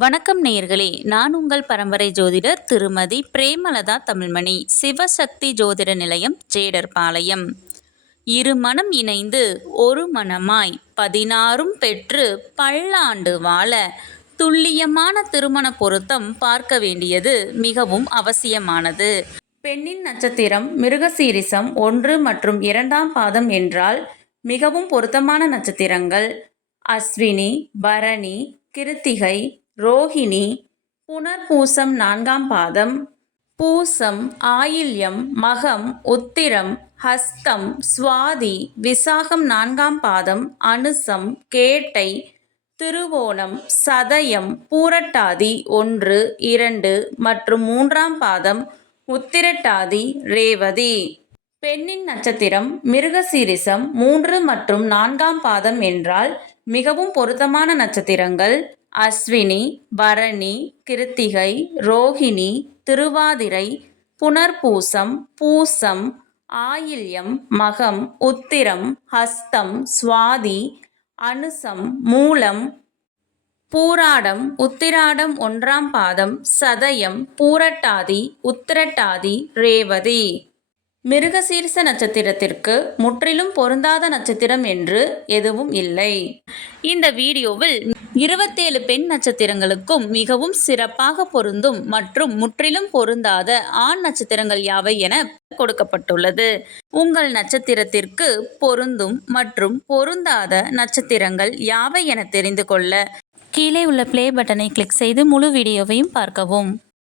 வணக்கம் நேயர்களே நான் உங்கள் பரம்பரை ஜோதிடர் திருமதி பிரேமலதா தமிழ்மணி சிவசக்தி ஜோதிட நிலையம் ஜேடர்பாளையம். இரு மனம் இணைந்து ஒரு மனமாய் பதினாறும் பெற்று பல்லாண்டு வாழ துல்லியமான திருமண பொருத்தம் பார்க்க வேண்டியது மிகவும் அவசியமானது. பெண்ணின் நட்சத்திரம் மிருகசீரிசம் ஒன்று மற்றும் இரண்டாம் பாதம் என்றால் மிகவும் பொருத்தமான நட்சத்திரங்கள். அஸ்வினி பரணி கிருத்திகை ரோஹிணி புனர்பூசம் நான்காம் பாதம் பூசம் ஆயில்யம் மகம் உத்திரம் ஹஸ்தம் சுவாதி விசாகம் நான்காம் பாதம் அனுசம் கேட்டை திருவோணம் சதயம் பூரட்டாதி ஒன்று இரண்டு மற்றும் மூன்றாம் பாதம் உத்திரட்டாதி ரேவதி. பெண்ணின் நட்சத்திரம் மிருகசீரிசம் மூன்று மற்றும் நான்காம் பாதம் என்றால் மிகவும் பொருத்தமான நட்சத்திரங்கள். அஸ்வினி பரணி கிருத்திகை ரோஹிணி திருவாதிரை புனர்பூசம் பூசம் ஆயில்யம் மகம் உத்திரம் ஹஸ்தம் சுவாதி அனுசம் மூலம் பூராடம் உத்திராடம் ஒன்றாம் பாதம் சதயம் பூரட்டாதி உத்திரட்டாதி ரேவதி. மிருகசீர்ச நட்சத்திரத்திற்கு முற்றிலும் பொருந்தாத நட்சத்திரம் என்று எதுவும் இல்லை. இந்த வீடியோவில் இருபத்தேழு பெண் நட்சத்திரங்களுக்கும் மிகவும் சிறப்பாக பொருந்தும் மற்றும் முற்றிலும் பொருந்தாத ஆண் நட்சத்திரங்கள் யாவை என கொடுக்கப்பட்டுள்ளது. உங்கள் நட்சத்திரத்திற்கு பொருந்தும் மற்றும் பொருந்தாத நட்சத்திரங்கள் யாவை என தெரிந்து கொள்ள கீழே உள்ள பிளே பட்டனை கிளிக் செய்து முழு வீடியோவையும் பார்க்கவும்.